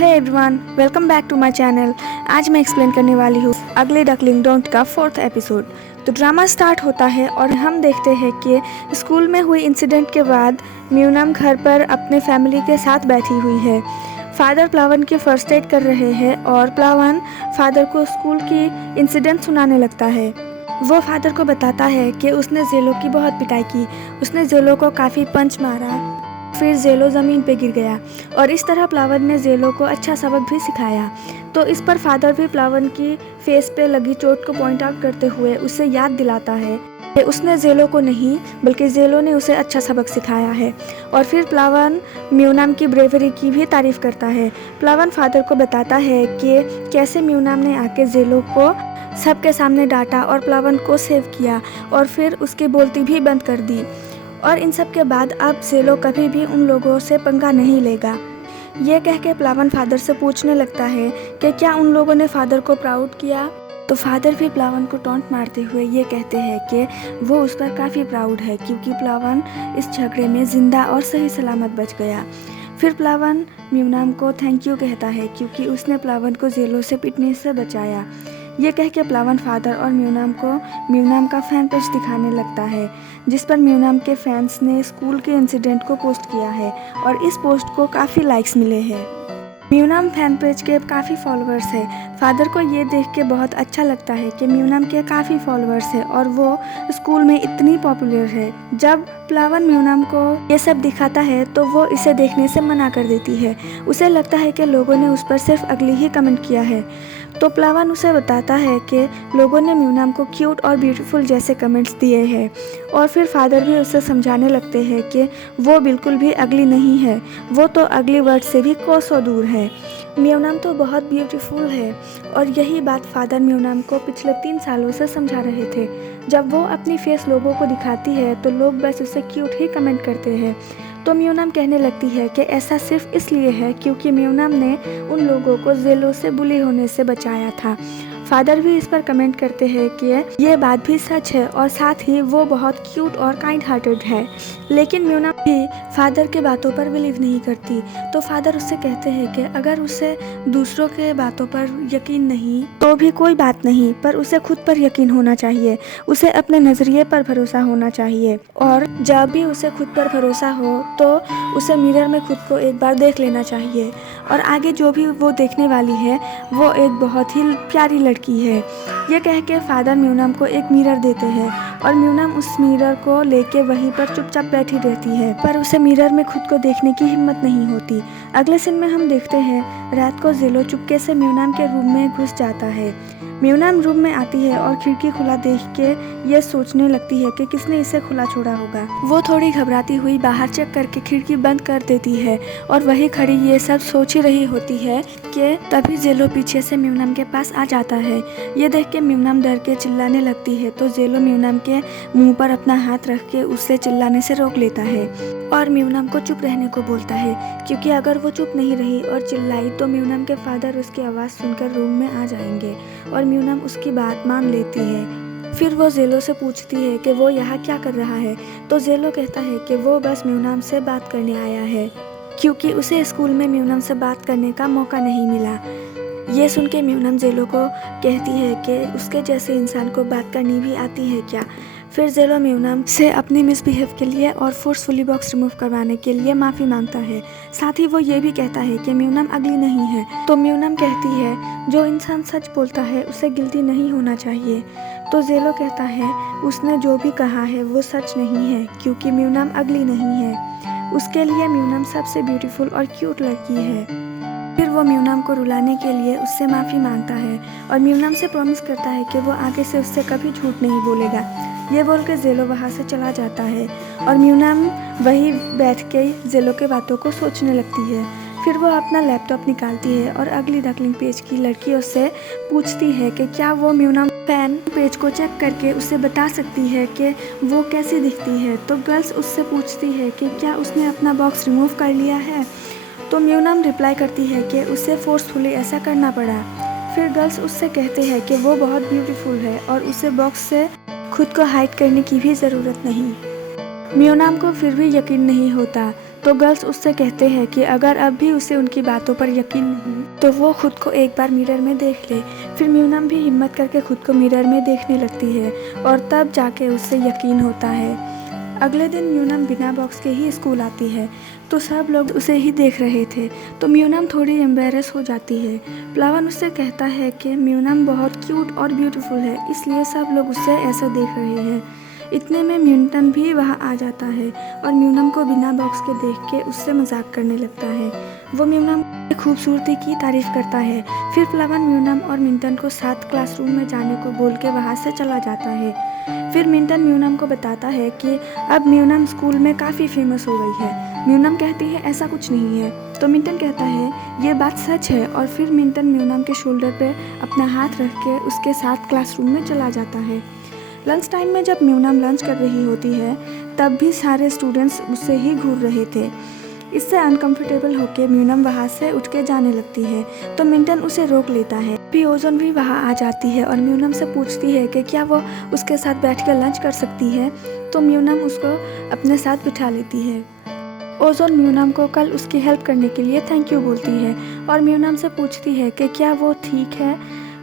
Hey everyone, welcome back to my channel. आज मैं explain करने वाली हूँ अगली डकलिंग डोंट का 4th एपिसोड। तो ड्रामा स्टार्ट होता है और हम देखते हैं कि स्कूल में हुई इंसिडेंट के बाद म्यूनम घर पर अपने फैमिली के साथ बैठी हुई है। फादर प्लावन की फर्स्ट एड कर रहे हैं और प्लावन फादर को स्कूल की इंसिडेंट सुनाने लगता है। वो फादर को बताता है कि उसने जेलो की बहुत पिटाई की, उसने जेलो को काफ़ी पंच मारा, फिर जेलो ज़मीन पे गिर गया और इस तरह प्लावन ने जेलो को अच्छा सबक भी सिखाया। तो इस पर फादर भी प्लावन की फेस पे लगी चोट को पॉइंट आउट करते हुए उसे याद दिलाता है कि उसने जेलो को नहीं बल्कि जेलो ने उसे अच्छा सबक सिखाया है। और फिर प्लावन म्यूनम की ब्रेवरी की भी तारीफ करता है। प्लावन फादर को बताता है कि कैसे म्यूनम ने आके जेलो को सबके सामने डांटा और प्लावन को सेव किया और फिर उसकी बोलती भी बंद कर दी। और इन सब के बाद अब जेलो कभी भी उन लोगों से पंगा नहीं लेगा। ये कह के प्लावन फादर से पूछने लगता है कि क्या उन लोगों ने फादर को प्राउड किया। तो फादर भी प्लावन को टॉन्ट मारते हुए ये कहते हैं कि वो उस पर काफ़ी प्राउड है क्योंकि प्लावन इस झगड़े में ज़िंदा और सही सलामत बच गया। फिर प्लावन म्यूनम को थैंक यू कहता है क्योंकि उसने प्लावन को जेलो से पिटने से बचाया। ये कह के प्लावन फादर और म्यूनम को म्यूनम का फैन पेज दिखाने लगता है जिस पर म्यूनम के फैंस ने स्कूल के इंसिडेंट को पोस्ट किया है और इस पोस्ट को काफ़ी लाइक्स मिले हैं। म्यूनम फैन पेज के काफ़ी फॉलोअर्स है। फादर को ये देख के बहुत अच्छा लगता है कि म्यूनम के काफ़ी फॉलोअर्स है और वो स्कूल में इतनी पॉपुलर है। जब प्लावन म्यूनम को ये सब दिखाता है तो वो इसे देखने से मना कर देती है। उसे लगता है कि लोगों ने उस पर सिर्फ अगली ही कमेंट किया है। तो प्लावन उसे बताता है कि लोगों ने म्यूनम को क्यूट और ब्यूटीफुल जैसे कमेंट्स दिए हैं। और फिर फादर भी उसे समझाने लगते हैं कि वो बिल्कुल भी अगली नहीं है, वो तो अगली वर्ड से भी कोसों दूर है। म्यूनम तो बहुत ब्यूटीफुल है। और यही बात फादर म्यूनम को पिछले 3 सालों से समझा रहे थे। जब वो अपनी फेस लोगों को दिखाती है तो लोग बस उसे क्यूट ही कमेंट करते हैं। तो म्यूनम कहने लगती है कि ऐसा सिर्फ इसलिए है क्योंकि म्यूनम ने उन लोगों को जेलो से बुली होने से बचाया था। फादर भी इस पर कमेंट करते हैं कि ये बात भी सच है और साथ ही वो बहुत क्यूट और काइंड हार्टेड है। लेकिन म्यूनम भी फादर के बातों पर बिलीव नहीं करती। तो फादर उससे कहते हैं कि अगर उसे दूसरों के बातों पर यकीन नहीं तो भी कोई बात नहीं, पर उसे खुद पर यकीन होना चाहिए, उसे अपने नज़रिए पर भरोसा होना चाहिए। और जब भी उसे खुद पर भरोसा हो तो उसे मिरर में खुद को एक बार देख लेना चाहिए और आगे जो भी वो देखने वाली है वो एक बहुत ही प्यारी लड़की है। ये कह के फादर म्यूनम को एक मिरर देते हैं और म्यूनम उस मिरर को लेके वहीं पर चुपचाप बैठी रहती है, पर उसे मिरर में खुद को देखने की हिम्मत नहीं होती। अगले सीन में हम देखते हैं रात को जेलो चुपके से म्यूनम के रूम में घुस जाता है। म्यूनम रूम में आती है और खिड़की खुला देख के ये सोचने लगती है कि किसने इसे खुला छोड़ा होगा। वो थोड़ी घबराती हुई बाहर चेक करके खिड़की बंद कर देती है और वही खड़ी ये सब सोच ही रही होती है कि तभी जेलो पीछे से म्यूनम के पास आ जाता है। ये देख के म्यूनम डर के चिल्लाने लगती है तो जेलो म्यूनम के मुंह पर अपना हाथ रख के उसे चिल्लाने से रोक लेता है और म्यूनम को चुप रहने को बोलता है क्योंकि अगर वो चुप नहीं रही और चिल्लाई तो म्यूनम के फादर उसकी आवाज़ सुनकर रूम में आ जाएंगे और म्यूनम उसकी बात मान लेती है। फिर वो जेलो से पूछती है कि वो यहाँ क्या कर रहा है। तो जेलो कहता है कि वो बस म्यूनम से बात करने आया है क्योंकि उसे स्कूल में म्यूनम से बात करने का मौका नहीं मिला। ये सुन के म्यूनम जेलो को कहती है कि उसके जैसे इंसान को बात करनी भी आती है क्या। फिर जेलो म्यूनम से अपनी मिसबिहेव के लिए और फोर्सफुली बॉक्स रिमूव करवाने के लिए माफ़ी मांगता है। साथ ही वो ये भी कहता है कि म्यूनम अगली नहीं है। तो म्यूनम कहती है जो इंसान सच बोलता है उसे गिल्टी नहीं होना चाहिए। तो जेलो कहता है उसने जो भी कहा है वो सच नहीं है क्योंकि म्यूनम अगली नहीं है, उसके लिए म्यूनम सबसे ब्यूटीफुल और क्यूट लड़की है। फिर वो म्यूनम को रुलाने के लिए उससे माफ़ी मांगता है और म्यूनम से प्रॉमिस करता है कि वो आगे से उससे कभी झूठ नहीं बोलेगा। ये बोल के जेलो वहाँ से चला जाता है और म्यूनम वहीं बैठ के जेलो के बातों को सोचने लगती है। फिर वो अपना लैपटॉप निकालती है और अगली डकलिंग पेज की लड़कियों से पूछती है कि क्या वो म्यूनम फैन पेज को चेक करके उसे बता सकती है कि वो कैसी दिखती है। तो गर्ल्स उससे पूछती है कि क्या उसने अपना बॉक्स रिमूव कर लिया है। तो म्यूनम रिप्लाई करती है कि उसे फोर्सफुली ऐसा करना पड़ा। फिर गर्ल्स उससे कहते हैं कि वो बहुत ब्यूटीफुल है और उसे बॉक्स से खुद को हाइड करने की भी ज़रूरत नहीं। म्यूनम को फिर भी यकीन नहीं होता तो गर्ल्स उससे कहते हैं कि अगर अब भी उसे उनकी बातों पर यकीन नहीं तो वो खुद को एक बार मिरर में देख ले। फिर म्यूनम भी हिम्मत करके खुद को मिरर में देखने लगती है और तब जाके उसे यकीन होता है। अगले दिन म्यूनम बिना बॉक्स के ही स्कूल आती है तो सब लोग उसे ही देख रहे थे तो म्यूनम थोड़ी एम्बेरस हो जाती है। प्लावन उससे कहता है कि म्यूनम बहुत क्यूट और ब्यूटीफुल है, इसलिए सब लोग उसे ऐसा देख रहे हैं। इतने में म्यूनटन भी वहाँ आ जाता है और म्यूनम को बिना बॉक्स के देख के उससे मजाक करने लगता है। वो म्यूनम की खूबसूरती की तारीफ करता है। फिर प्लावन म्यूनम और मिंटन को साथ क्लासरूम में जाने को बोल के वहाँ से चला जाता है। फिर मिंटन म्यूनम को बताता है कि अब म्यूनम स्कूल में काफ़ी फेमस हो गई है। म्यूनम कहती है ऐसा कुछ नहीं है, तो मिंटन कहता है ये बात सच है और फिर मिंटन म्यूनम के शोल्डर पे अपना हाथ रख के उसके साथ क्लासरूम में चला जाता है। लंच टाइम में जब म्यूनम लंच कर रही होती है तब भी सारे स्टूडेंट्स उससे ही घूर रहे थे। इससे अनकंफर्टेबल होकर म्यूनम वहाँ से उठ के जाने लगती है तो मिंटन उसे रोक लेता है। फिर ओजोन भी वहाँ आ जाती है और म्यूनम से पूछती है कि क्या वो उसके साथ बैठकर लंच कर सकती है, तो म्यूनम उसको अपने साथ बिठा लेती है। ओजोन म्यूनम को कल उसकी हेल्प करने के लिए थैंक यू बोलती है और म्यूनम से पूछती है कि क्या वो ठीक है,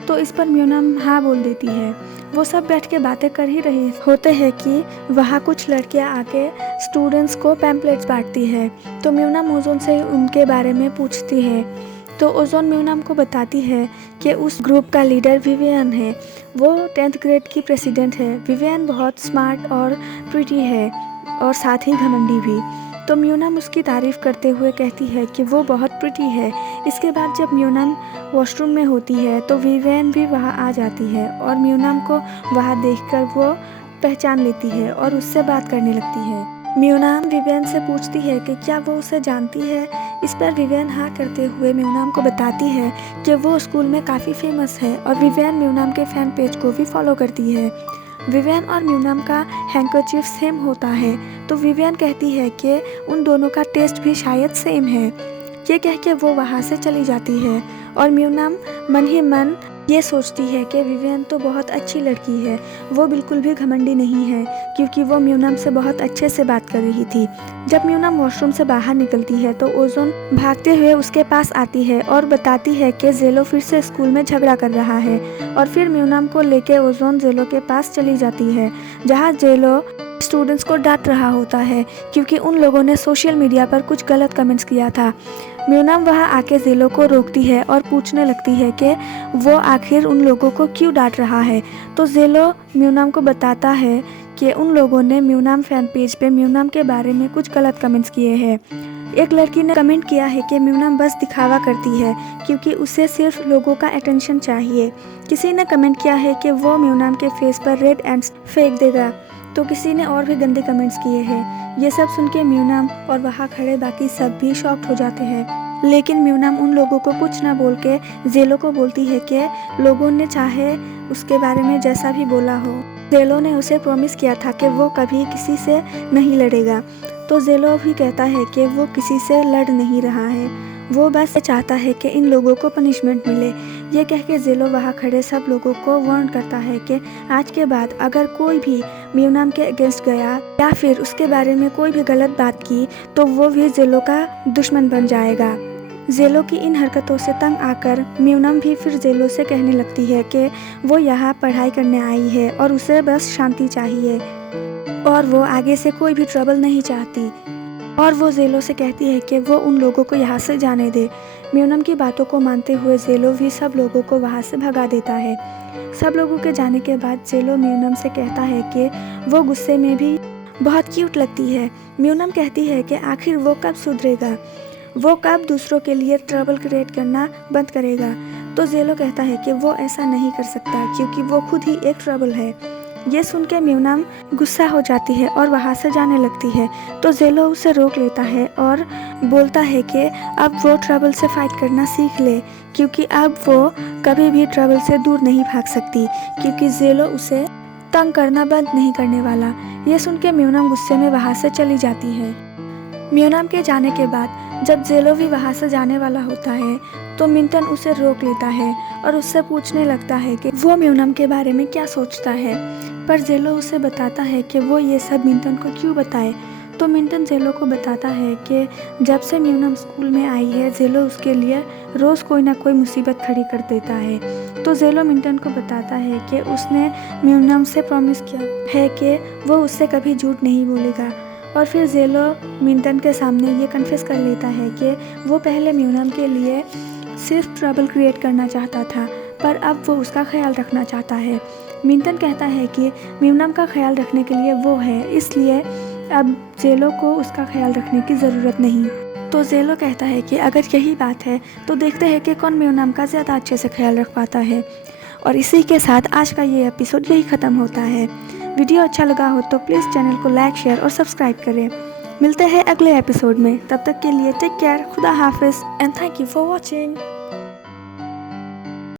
तो इस पर म्यूनम हाँ बोल देती है। वो सब बैठ के बातें कर ही रहे होते हैं कि वहाँ कुछ लड़कियाँ आके स्टूडेंट्स को पैम्पलेट्स बांटती है तो म्यूनम ओजोन से उनके बारे में पूछती है। तो ओजोन म्यूनम को बताती है कि उस ग्रुप का लीडर विवियन है, वो 10th ग्रेड की प्रेसिडेंट है। विवियन बहुत स्मार्ट और प्रिटी है और साथ ही घमंडी भी। तो म्यूनम उसकी तारीफ़ करते हुए कहती है कि वो बहुत प्रिटी है। इसके बाद जब म्यूनम वॉशरूम में होती है तो विवियन भी वहाँ आ जाती है और म्यूनम को वहाँ देखकर वो पहचान लेती है और उससे बात करने लगती है। म्यूनम विवियन से पूछती है कि क्या वो उसे जानती है। इस पर विवियन हाँ करते हुए म्यूनम को बताती है कि वो स्कूल में काफ़ी फेमस है और विवियन म्यूनम के फ़ैन पेज को भी फॉलो करती है। विवियन और म्यूनम का हैंकरचीफ सेम होता है तो विवियन कहती है कि उन दोनों का टेस्ट भी शायद सेम है। ये कह के वो वहाँ से चली जाती है और म्यूनम मन ही मन ये सोचती है कि विवियन तो बहुत अच्छी लड़की है, वो बिल्कुल भी घमंडी नहीं है क्योंकि वो म्यूनम से बहुत अच्छे से बात कर रही थी। जब म्यूनम वॉशरूम से बाहर निकलती है तो ओजोन भागते हुए उसके पास आती है और बताती है कि जेलो फिर से स्कूल में झगड़ा कर रहा है और फिर म्यूनम को लेके ओजोन जेलो के पास चली जाती है जहाँ जेलो स्टूडेंट्स को डांट रहा होता है क्योंकि उन लोगों ने सोशल मीडिया पर कुछ गलत कमेंट्स किया था। म्यूनम वहाँ आके जेलो को रोकती है और पूछने लगती है कि वो आखिर उन लोगों को क्यों डांट रहा है। तो जेलो म्यूनम को बताता है कि उन लोगों ने म्यूनम फैन पेज पे म्यूनम के बारे में कुछ गलत कमेंट्स किए हैं। एक लड़की ने कमेंट किया है कि म्यूनम बस दिखावा करती है क्योंकि उसे सिर्फ लोगों का अटेंशन चाहिए। किसी ने कमेंट किया है कि वो म्यूनम के फेस पर रेड एंड्स फेंक देगा, तो किसी ने और भी गंदे कमेंट्स किए हैं। ये सब सुन के म्यूनम और वहाँ खड़े बाकी सब भी शॉक्ड हो जाते हैं, लेकिन म्यूनम उन लोगों को कुछ ना बोल के जेलो को बोलती है कि लोगों ने चाहे उसके बारे में जैसा भी बोला हो, जेलो ने उसे प्रॉमिस किया था कि वो कभी किसी से नहीं लड़ेगा। तो जेलो भी कहता है कि वो किसी से लड़ नहीं रहा है, वो बस चाहता है कि इन लोगों को पनिशमेंट मिले। ये कह के जेलो वहाँ खड़े सब लोगों को वार्न करता है कि आज के बाद अगर कोई भी म्यूनम के अगेंस्ट गया या फिर उसके बारे में कोई भी गलत बात की तो वो भी जेलो का दुश्मन बन जाएगा। जेलो की इन हरकतों से तंग आकर म्यूनम भी फिर जेलो से कहने लगती है कि वो यहाँ पढ़ाई करने आई है और उसे बस शांति चाहिए और वो आगे से कोई भी ट्रबल नहीं चाहती। और वो जेलो से कहती है कि वो उन लोगों को यहाँ से जाने दे। म्यूनम की बातों को मानते हुए जेलो भी सब लोगों को वहाँ से भगा देता है। सब लोगों के जाने के बाद जेलो म्यूनम से कहता है कि वो गुस्से में भी बहुत क्यूट लगती है। म्यूनम कहती है कि आखिर वो कब सुधरेगा, वो कब दूसरों के लिए ट्रबल क्रिएट करना बंद करेगा। तो जेलो कहता है कि वो ऐसा नहीं कर सकता क्योंकि वो खुद ही एक ट्रबल है। ये सुन के म्यूनम गुस्सा हो जाती है और वहाँ से जाने लगती है। तो जेलो उसे रोक लेता है और बोलता है कि अब वो ट्रबल से फाइट करना सीख ले क्योंकि अब वो कभी भी ट्रबल से दूर नहीं भाग सकती क्योंकि जेलो उसे तंग करना बंद नहीं करने वाला। ये सुन के म्यूनम गुस्से में वहाँ से चली जाती है। म्यूनम के जाने के बाद जब जेलो भी वहाँ से जाने वाला होता है तो मिंटन उसे रोक लेता है और उससे पूछने लगता है कि वो म्यूनम के बारे में क्या सोचता है, पर जेलो उसे बताता है कि वो ये सब मिंटन को क्यों बताए। तो मिंटन जेलो को बताता है कि जब से म्यूनम स्कूल में आई है जेलो उसके लिए रोज़ कोई ना कोई मुसीबत खड़ी कर देता है। तो जेलो मिंटन को बताता है कि उसने म्यूनम से प्रॉमिस किया है कि वो उससे कभी झूठ नहीं बोलेगा। और फिर जेलो मिंटन के सामने ये कन्फेस कर लेता है कि वो पहले म्यूनम के लिए सिर्फ ट्रबल क्रिएट करना चाहता था, पर अब वो उसका ख्याल रखना चाहता है। मिंटन कहता है कि म्यूनम का ख्याल रखने के लिए वो है, इसलिए अब जेलो को उसका ख्याल रखने की ज़रूरत नहीं। तो जेलो कहता है कि अगर यही बात है तो देखते हैं कि कौन म्यूनम का ज़्यादा अच्छे से ख्याल रख पाता है। और इसी के साथ आज का ये एपिसोड यही ख़त्म होता है। वीडियो अच्छा लगा हो तो प्लीज़ चैनल को लाइक, शेयर और सब्सक्राइब करें। मिलते हैं अगले एपिसोड में, तब तक के लिए टेक केयर, खुदा हाफिज़ and thank you for watching.